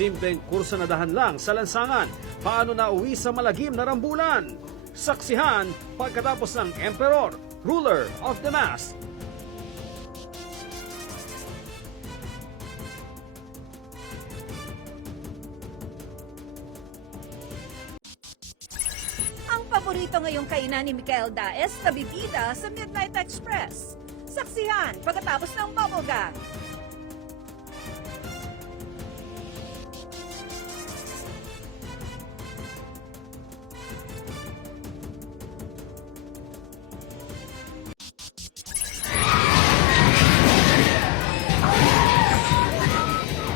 simpleng kurso na dahan lang sa lansangan. Paano nauwi sa malagim na rambulan? Saksihan pagkatapos ng Emperor, Ruler of the Mask. Ang paborito ngayong kainan ni Micael Daes na bibida sa Midnight Express. Saksihan pagkatapos ng bubblegum.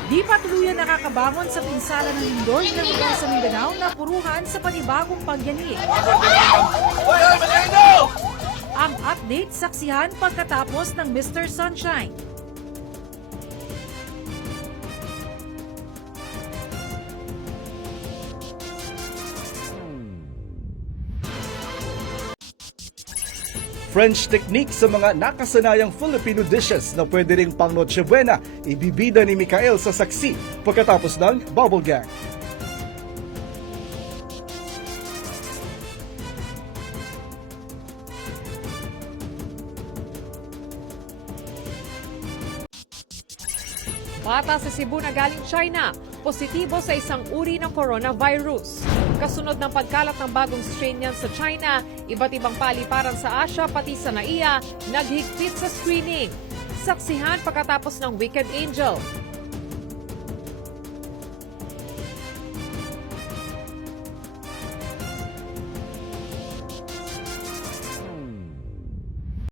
Di pa tuluyan nakakabangon sa pinsala ng lindol ng lugar sa Mindanao na puruhan sa panibagong pagyanig. Ang update saksihan pagkatapos ng Mr. Sunshine. French technique sa mga nakasanayang Filipino dishes na pwede ring pang Noche Buena, ibibida ni Micael sa saksi pagkatapos ng Bubble Gang. Bata sa Cebu na galing China, positibo sa isang uri ng coronavirus. Kasunod ng pagkalat ng bagong strain niyan sa China, iba't ibang paliparan sa Asia pati sa NAIA naghigpit sa screening. Saksihan pagkatapos ng Wicked Angel.